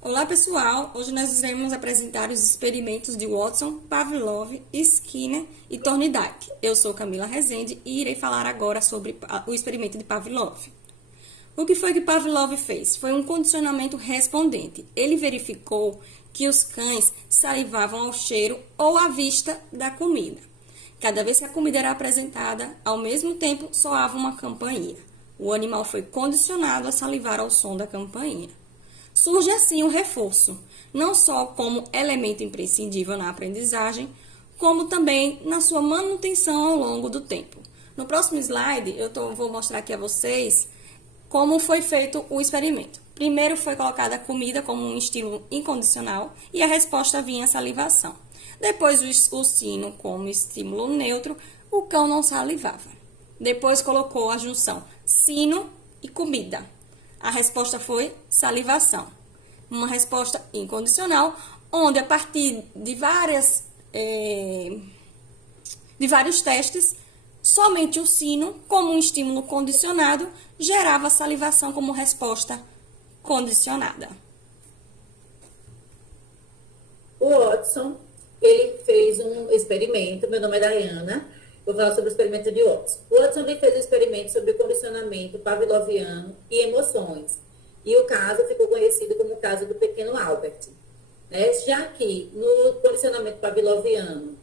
Olá pessoal, hoje nós iremos apresentar os experimentos de Watson, Pavlov, Skinner e Thorndike. Eu sou Camila Rezende e irei falar agora sobre o experimento de Pavlov. O que foi que Pavlov fez? Foi um condicionamento respondente. Ele verificou que os cães salivavam ao cheiro ou à vista da comida. Cada vez que a comida era apresentada, ao mesmo tempo soava uma campainha. O animal foi condicionado a salivar ao som da campainha. Surge assim o reforço, não só como elemento imprescindível na aprendizagem, como também na sua manutenção ao longo do tempo. No próximo slide, vou mostrar aqui a vocês como foi feito o experimento. Primeiro foi colocada a comida como um estímulo incondicional e a resposta vinha a salivação. Depois o sino como estímulo neutro, o cão não salivava. Depois colocou a junção sino e comida. A resposta foi salivação. Uma resposta incondicional, onde a partir de vários testes, somente o sino, como um estímulo condicionado, gerava salivação como resposta condicionada. O Watson, ele fez um experimento, meu nome é Dayana, vou falar sobre o experimento de Watson. O Watson ele fez um experimento sobre condicionamento pavloviano e emoções. E o caso ficou conhecido como o caso do pequeno Albert. Né? Já que no condicionamento pavloviano,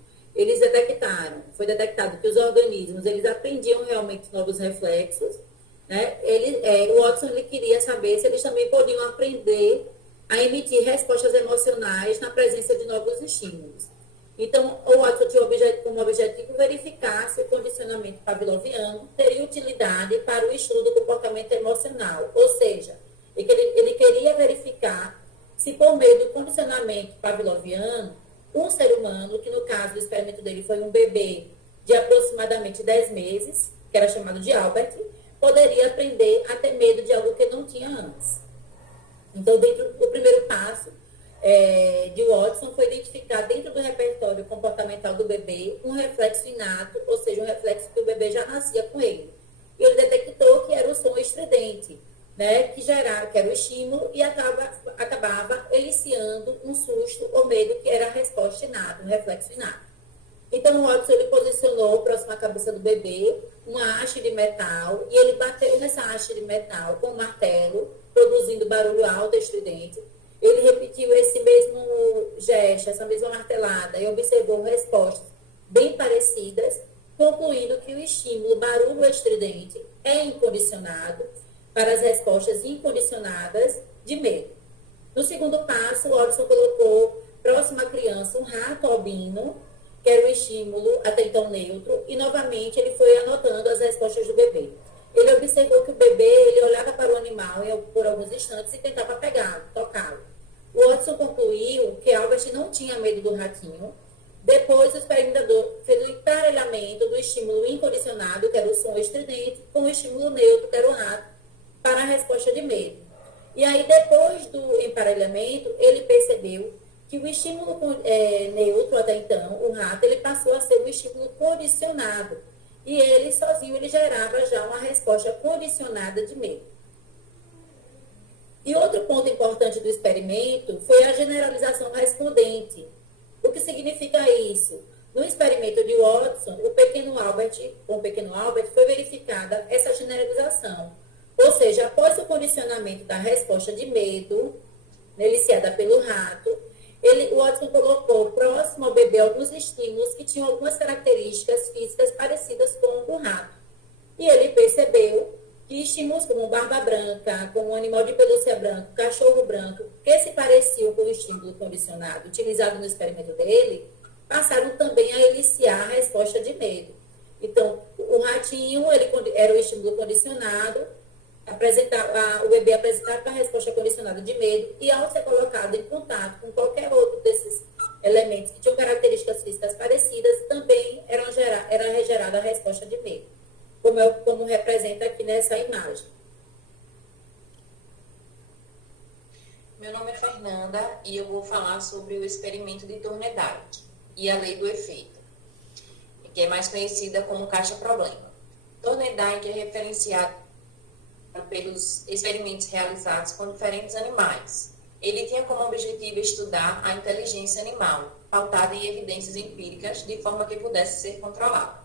foi detectado que os organismos, eles aprendiam realmente novos reflexos. Né? O Watson ele queria saber se eles também podiam aprender a emitir respostas emocionais na presença de novos estímulos. Então, o Watson tinha como objetivo verificar se o condicionamento pavloviano teria utilidade para o estudo do comportamento emocional, ou seja, ele queria verificar se por meio do condicionamento pavloviano, um ser humano, que no caso do experimento dele foi um bebê de aproximadamente 10 meses, que era chamado de Albert, poderia aprender a ter medo de algo que não tinha antes. Então, dentro do primeiro passo de Watson foi identificar dentro do repertório comportamental do bebê um reflexo inato, ou seja, um reflexo que o bebê já nascia com ele. E ele detectou que era o som estridente, né, que era o estímulo e acabava eliciando um susto ou medo, que era a resposta inata, um reflexo inato. Então, o Watson ele posicionou próximo à cabeça do bebê uma haste de metal e ele bateu nessa haste de metal com um martelo, produzindo barulho alto e estridente. Ele repetiu esse mesmo gesto, essa mesma martelada e observou respostas bem parecidas, concluindo que o estímulo barulho estridente é incondicionado para as respostas incondicionadas de medo. No segundo passo, o Watson colocou próximo à criança um rato albino, que era o estímulo até então neutro, e novamente ele foi anotando as respostas do bebê. Ele observou que o bebê ele olhava para o animal por alguns instantes e tentava pegá-lo, tocá-lo. O Watson concluiu que Albert não tinha medo do ratinho. Depois, o experimentador fez o emparelhamento do estímulo incondicionado, que era o som estridente, com o estímulo neutro, que era o rato, para a resposta de medo. E aí, depois do emparelhamento, ele percebeu que o estímulo neutro, até então, o rato, ele passou a ser um estímulo condicionado. E ele, sozinho, ele gerava já uma resposta condicionada de medo. E outro ponto importante do experimento foi a generalização respondente. O que significa isso? No experimento de Watson, com o pequeno Albert, foi verificada essa generalização. Ou seja, após o condicionamento da resposta de medo, iniciada pelo rato, o Watson colocou próximo ao bebê alguns estímulos que tinham algumas características físicas parecidas com o rato. E ele percebeu que estímulos como barba branca, como um animal de pelúcia branco, cachorro branco, que se pareciam com o estímulo condicionado utilizado no experimento dele, passaram também a eliciar a resposta de medo. Então, o ratinho ele era o estímulo condicionado, o bebê apresentava a resposta condicionada de medo e, ao ser colocado em contato com qualquer outro desses elementos que tinham características físicas parecidas, também era gerada a resposta de medo, como representa aqui nessa imagem. Meu nome é Fernanda e eu vou falar sobre o experimento de Thorndike e a lei do efeito, que é mais conhecida como caixa-problema. Thorndike é referenciado pelos experimentos realizados com diferentes animais. Ele tinha como objetivo estudar a inteligência animal, pautada em evidências empíricas, de forma que pudesse ser controlada.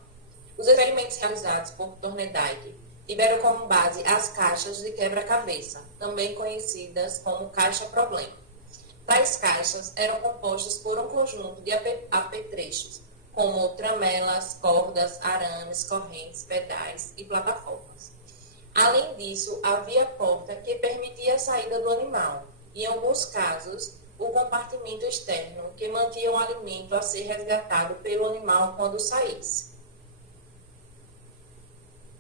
Os experimentos realizados por Thorndike tiveram como base as caixas de quebra-cabeça, também conhecidas como caixa-problema. Tais caixas eram compostas por um conjunto de apetrechos, como tramelas, cordas, arames, correntes, pedais e plataformas. Além disso, havia porta que permitia a saída do animal, e em alguns casos, o compartimento externo que mantinha o alimento a ser resgatado pelo animal quando saísse.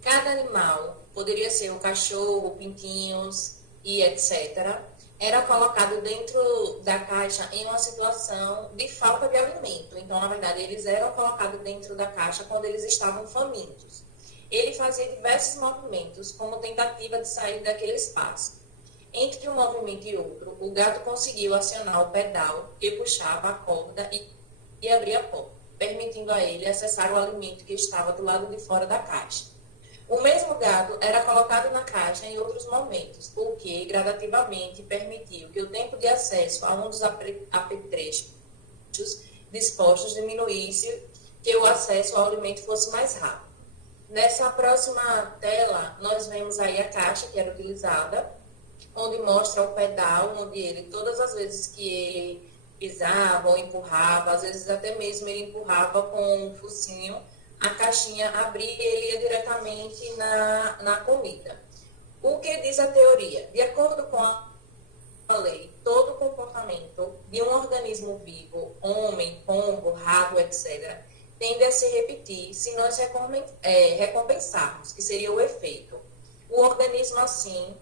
Cada animal, poderia ser um cachorro, pintinhos e etc., era colocado dentro da caixa em uma situação de falta de alimento. Então, na verdade, eles eram colocados dentro da caixa quando eles estavam famintos. Ele fazia diversos movimentos como tentativa de sair daquele espaço. Entre um movimento e outro, o gato conseguiu acionar o pedal que puxava a corda e abria a porta, permitindo a ele acessar o alimento que estava do lado de fora da caixa. O mesmo gado era colocado na caixa em outros momentos, o que gradativamente permitiu que o tempo de acesso a um dos apetrechos dispostos diminuísse, que o acesso ao alimento fosse mais rápido. Nessa próxima tela, nós vemos aí a caixa que era utilizada, onde mostra o pedal, onde ele, todas as vezes que ele pisava ou empurrava, às vezes até mesmo ele empurrava com um focinho, a caixinha abria e ele ia diretamente na comida. O que diz a teoria? De acordo com a lei, todo comportamento de um organismo vivo, homem, pombo, rato, etc., tende a se repetir se nós recompensarmos, que seria o efeito. O organismo, assim,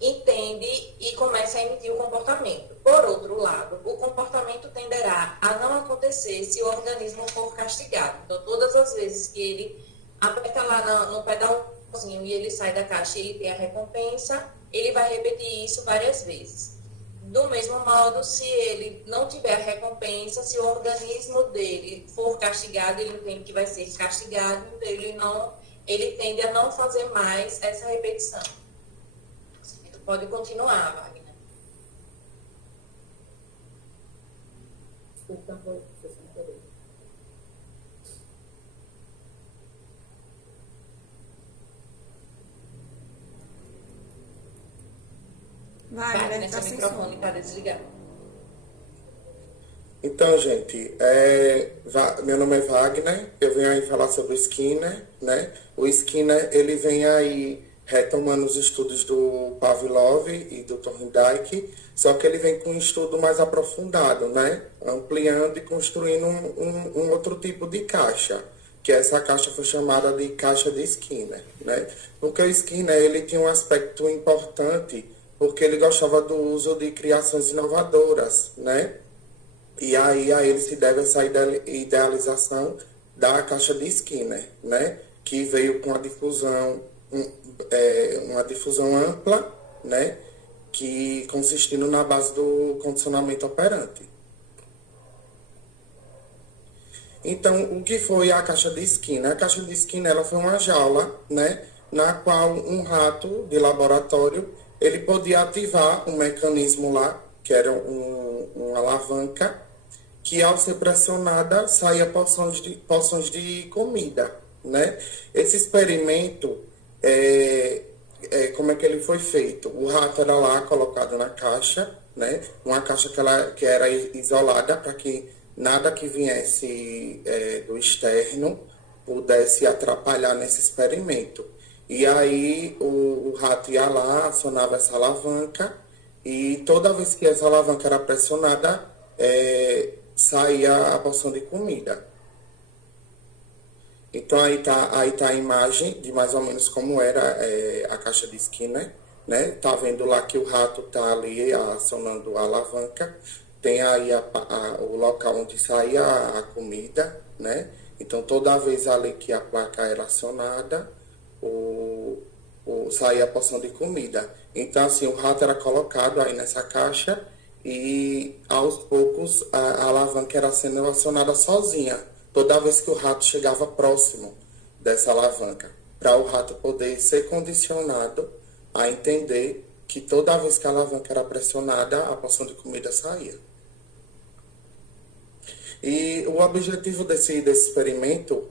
entende e começa a emitir o comportamento. Por outro lado, o comportamento tenderá a não acontecer se o organismo for castigado. Então, todas as vezes que ele aperta lá no pedalzinho e ele sai da caixa e ele tem a recompensa, ele vai repetir isso várias vezes. Do mesmo modo, se ele não tiver a recompensa, se o organismo dele for castigado, ele entende que vai ser castigado, então ele tende a não fazer mais essa repetição. Pode continuar, Wagner. Wagner, seu microfone está desligado. Então, gente, meu nome é Wagner, eu venho aí falar sobre o Skinner, né? O Skinner, ele vem aí retomando os estudos do Pavlov e do Thorndike, só que ele vem com um estudo mais aprofundado, né? Ampliando e construindo um outro tipo de caixa, que essa caixa foi chamada de caixa de Skinner, né? Porque o Skinner, ele tinha um aspecto importante, porque ele gostava do uso de criações inovadoras, né? E aí a ele se deve essa idealização da caixa de Skinner, né? Que veio com a difusão, uma difusão ampla, né? Que consistindo na base do condicionamento operante. Então, o que foi a caixa de Skinner? A caixa de Skinner, ela foi uma jaula, né? Na qual um rato de laboratório, ele podia ativar um mecanismo lá, que era uma alavanca, que ao ser pressionada saía porções de comida, né? Esse experimento, como é que ele foi feito? O rato era lá colocado na caixa, né? Uma caixa que era isolada para que nada que viesse do externo pudesse atrapalhar nesse experimento. E aí o rato ia lá, acionava essa alavanca, e toda vez que essa alavanca era pressionada, saía a porção de comida. Então aí tá a imagem de mais ou menos como era a caixa de Skinner, né? Tá vendo lá que o rato tá ali acionando a alavanca, tem aí o local onde saía a comida, né? Então toda vez ali que a placa era acionada, saía a porção de comida. Então assim, o rato era colocado aí nessa caixa e aos poucos a alavanca era sendo acionada sozinha, toda vez que o rato chegava próximo dessa alavanca, para o rato poder ser condicionado a entender que toda vez que a alavanca era pressionada, a porção de comida saía. E o objetivo desse experimento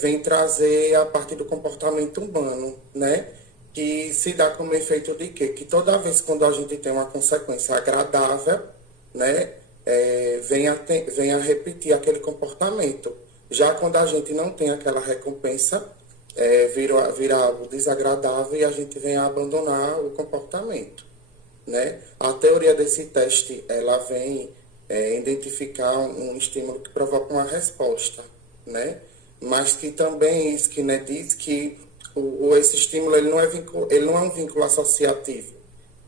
vem trazer a parte do comportamento humano, né? Que se dá como efeito de quê? Que toda vez quando a gente tem uma consequência agradável, né? Venha repetir aquele comportamento. Já quando a gente não tem aquela recompensa, vira algo desagradável e a gente vem a abandonar o comportamento, né? A teoria desse teste, ela vem identificar um estímulo que provoca uma resposta, né? Mas que também Skinner diz que esse estímulo ele não é um vínculo associativo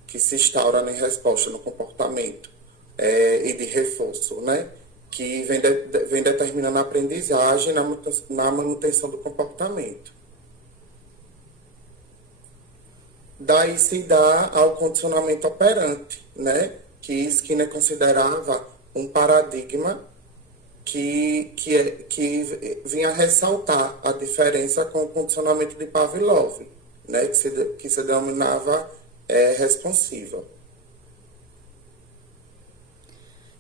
que se instaura em resposta no comportamento e de reforço, né? Que vem determinando a aprendizagem na manutenção do comportamento. Daí se dá ao condicionamento operante, né? Que Skinner considerava um paradigma que vinha ressaltar a diferença com o condicionamento de Pavlov, né? Que se denominava responsiva.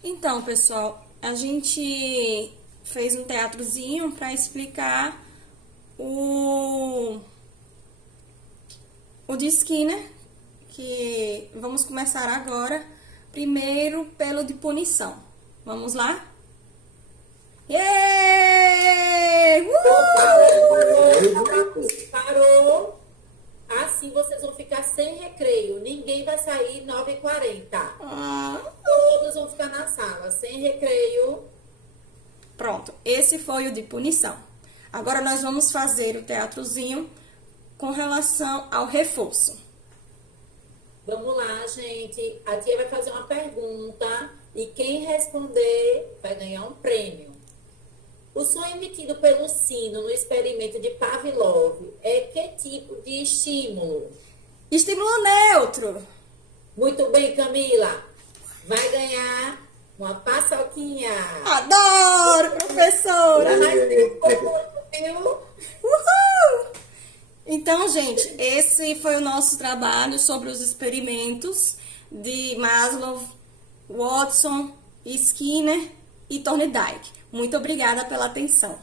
Então, pessoal, a gente fez um teatrozinho para explicar o de Skinner, que vamos começar agora, primeiro pelo de punição. Vamos lá? Yeah! Parou. Assim vocês vão ficar sem recreio. Ninguém vai sair 9h40. Todos vão ficar na sala, sem recreio. Pronto, esse foi o de punição. Agora nós vamos fazer o teatrozinho com relação ao reforço. Vamos lá, gente. A tia vai fazer uma pergunta e quem responder vai ganhar um prêmio. O som emitido pelo sino no experimento de Pavlov é que tipo de estímulo? Estímulo neutro. Muito bem, Camila. Vai ganhar uma paçoquinha. Adoro, professora. Viu? Uhul! Então, gente, esse foi o nosso trabalho sobre os experimentos de Maslow, Watson, Skinner e Thorndike. Muito obrigada pela atenção.